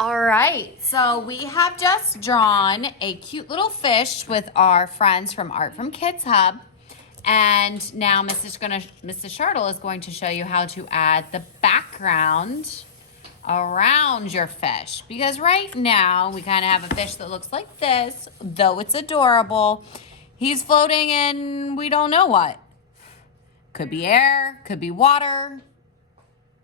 All right, so we have just drawn a cute little fish with our friends from Art from Kids Hub. And now Mrs. Shartle is going to show you how to add the background around your fish. Because right now we kind of have a fish that looks like this, though it's adorable. He's floating in we don't know what. Could be air, could be water.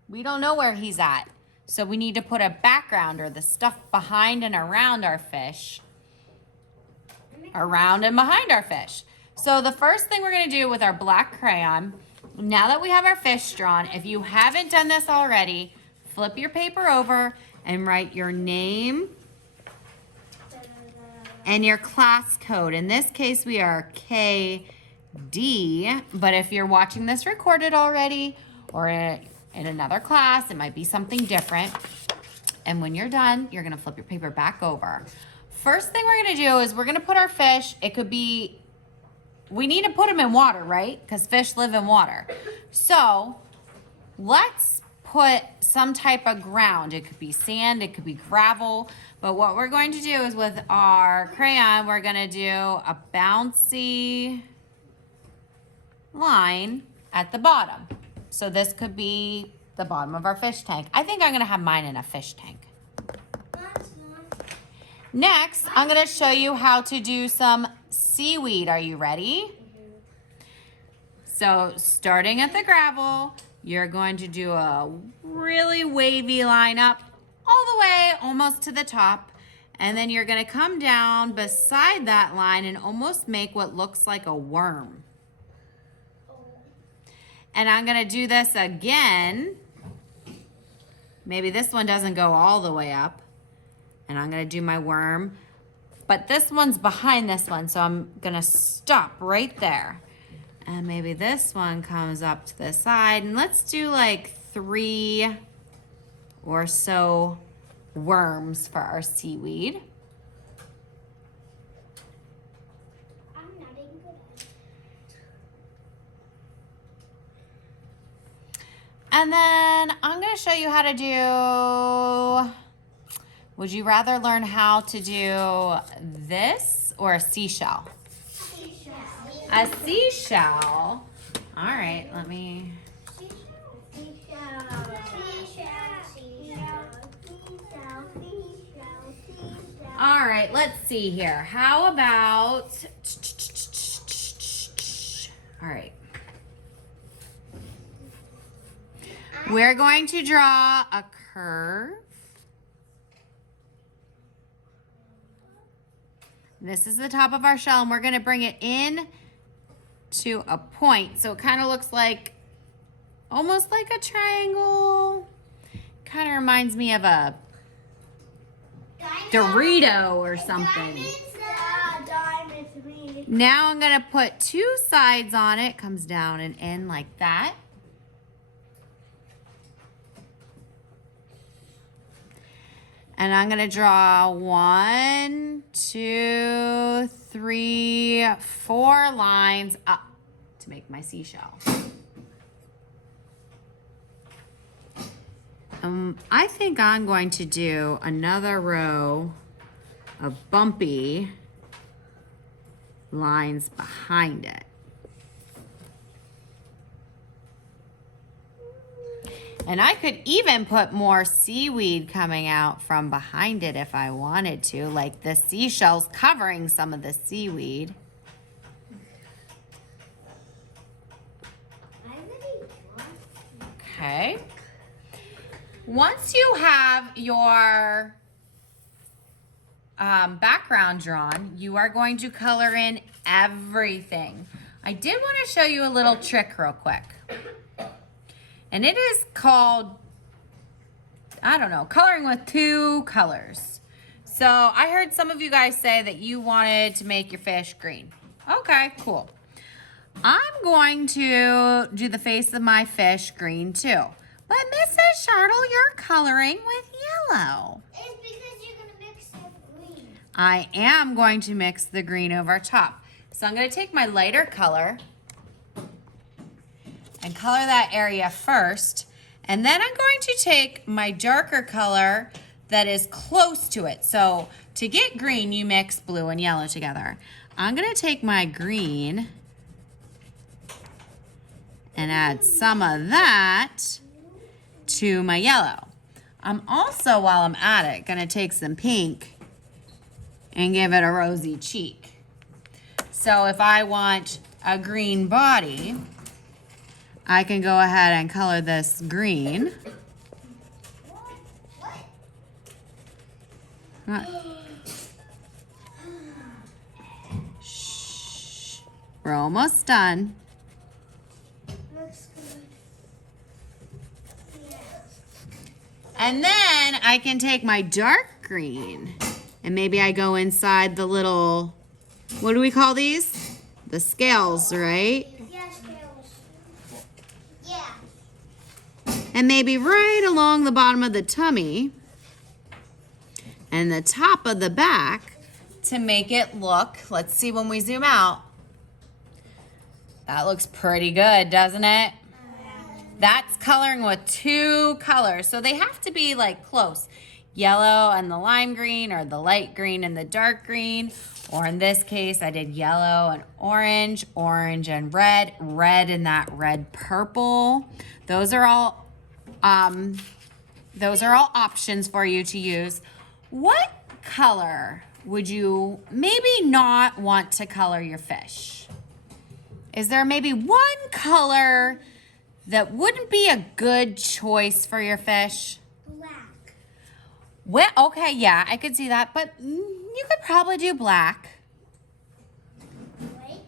We don't know where he's at. So we need to put a background or the stuff behind and around our fish. Around and behind our fish. So the first thing we're gonna do with our black crayon, now that we have our fish drawn, if you haven't done this already, flip your paper over and write your name and your class code. In this case, we are KD, but if you're watching this recorded already or in another class, it might be something different. And when you're done, you're gonna flip your paper back over. First thing we're gonna do is we're gonna put our fish, it could be, we need to put them in water, right? Because fish live in water. So let's put some type of ground. It could be sand, it could be gravel. But what we're going to do is with our crayon, we're gonna do a bouncy line at the bottom. So this could be the bottom of our fish tank. I think I'm gonna have mine in a fish tank. Next, I'm gonna show you how to do some seaweed. Are you ready? So starting at the gravel, you're going to do a really wavy line up all the way almost to the top. And then you're gonna come down beside that line and almost make what looks like a worm. And I'm gonna do this again. Maybe this one doesn't go all the way up. And I'm gonna do my worm. But this one's behind this one, so I'm gonna stop right there. And maybe this one comes up to the side. And let's do like 3 or so worms for our seaweed. And then I'm gonna show you how to do, would you rather learn how to do this or a seashell? Seashell. A seashell. All right, let me. All right, let's see here. How about, all right. We're going to draw a curve. This is the top of our shell, and we're gonna bring it in to a point. So it kind of looks like, almost like a triangle. Kind of reminds me of a Dorito or something. Now I'm gonna put 2 sides on it. Comes down and in like that. And I'm gonna draw 1, 2, 3, 4 lines up to make my seashell. I think I'm going to do another row of bumpy lines behind it. And I could even put more seaweed coming out from behind it if I wanted to, like the seashells covering some of the seaweed. Okay. Once you have your background drawn, you are going to color in everything. I did want to show you a little trick real quick. And it is called, I don't know, coloring with 2 colors. So I heard some of you guys say that you wanted to make your fish green. Okay, cool. I'm going to do the face of my fish green too. But Mrs. Shartle, you're coloring with yellow. It's because you're going to mix the green. I am going to mix the green over top. So I'm going to take my lighter color and color that area first. And then I'm going to take my darker color that is close to it. So to get green, you mix blue and yellow together. I'm gonna take my green and add some of that to my yellow. I'm also, while I'm at it, gonna take some pink and give it a rosy cheek. So if I want a green body, I can go ahead and color this green. Shh. We're almost done. Looks good. Yeah. And then I can take my dark green and maybe I go inside the little, what do we call these? The scales, right? Yeah, scales. Yeah. And maybe right along the bottom of the tummy and the top of the back to make it look, let's see when we zoom out. That looks pretty good, doesn't it? That's coloring with 2 colors. So they have to be like close. Yellow and the lime green, or the light green and the dark green. Or in this case, I did yellow and orange, orange and red, red and that red purple. Those are all options for you to use. What color would you maybe not want to color your fish? Is there maybe one color that wouldn't be a good choice for your fish? Black. Well, okay, yeah, I could see that, but you could probably do black. White.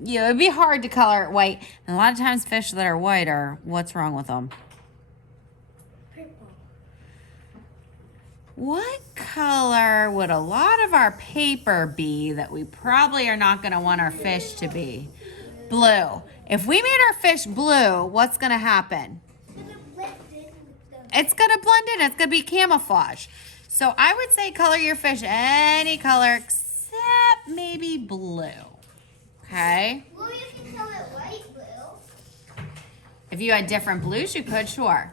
Yeah, it'd be hard to color it white. And a lot of times fish that are white are, what's wrong with them? Purple. What color would a lot of our paper be that we probably are not gonna want our fish to be? Blue. If we made our fish blue, what's gonna happen? It's gonna blend in with the. It's gonna blend in, it's gonna be camouflage. So I would say color your fish any color except maybe blue, okay? Well, you can color it white blue. If you had different blues, you could, sure.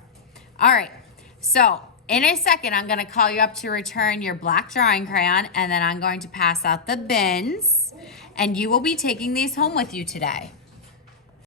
All right, so in a second, I'm gonna call you up to return your black drawing crayon, and then I'm going to pass out the bins, and you will be taking these home with you today.